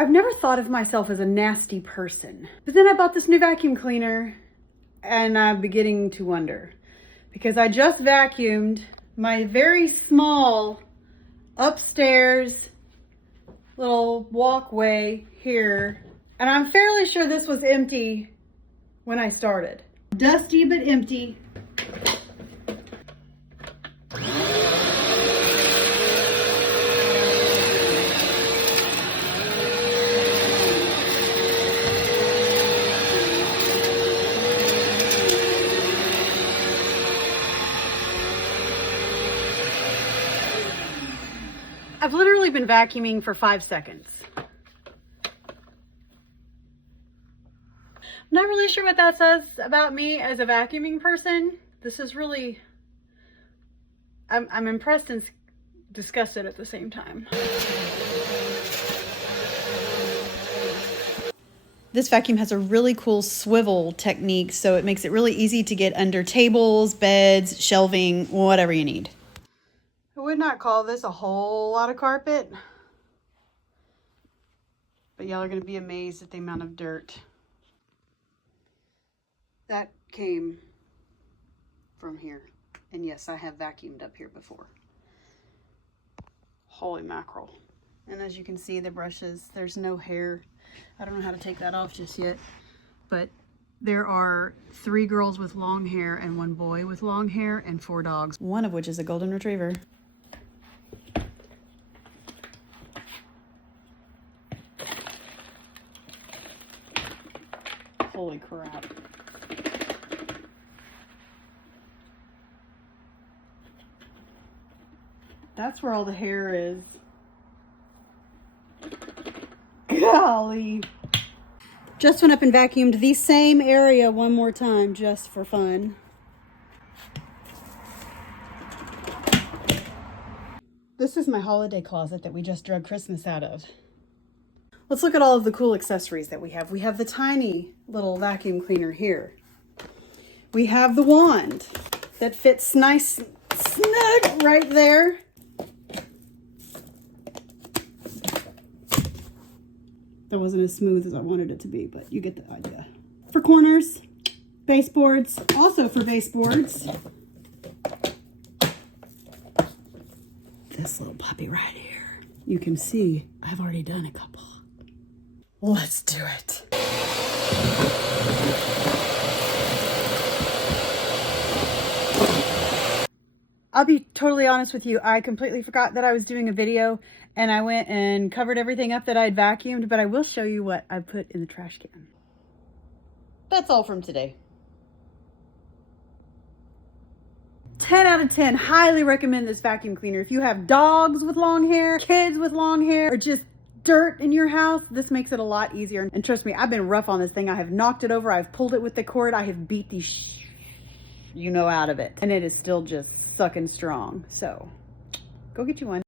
I've never thought of myself as a nasty person, but then I bought this new vacuum cleaner and I'm beginning to wonder, because I just vacuumed my very small upstairs little walkway here, and I'm fairly sure this was empty when I started. Dusty but empty. I've literally been vacuuming for 5 seconds. I'm not really sure what that says about me as a vacuuming person. This is really, I'm impressed and disgusted at the same time. This vacuum has a really cool swivel technique, so it makes it really easy to get under tables, beds, shelving, whatever you need. I would not call this a whole lot of carpet, but y'all are going to be amazed at the amount of dirt that came from here. And yes, I have vacuumed up here before. Holy mackerel. And as you can see, the brushes, there's no hair. I don't know how to take that off just yet, but there are 3 girls with long hair and 1 boy with long hair and 4 dogs, one of which is a golden retriever. Holy crap. That's where all the hair is. Golly. Just went up and vacuumed the same area one more time just for fun. This is my holiday closet that we just drug Christmas out of. Let's look at all of the cool accessories that we have. We have the tiny little vacuum cleaner here. We have the wand that fits nice snug right there. That wasn't as smooth as I wanted it to be, but you get the idea. For corners, baseboards, also for baseboards. This little puppy right here. You can see I've already done a couple. Let's do it. I'll be totally honest with you. I completely forgot that I was doing a video and I went and covered everything up that I'd vacuumed, but I will show you what I put in the trash can. That's all from today. 10 out of 10. Highly recommend this vacuum cleaner. If you have dogs with long hair, kids with long hair, or just dirt in your house, this makes it a lot easier. And trust me, I've been rough on this thing. I have knocked it over. I've pulled it with the cord. I have beat the out of it. And it is still just sucking strong. So go get you one.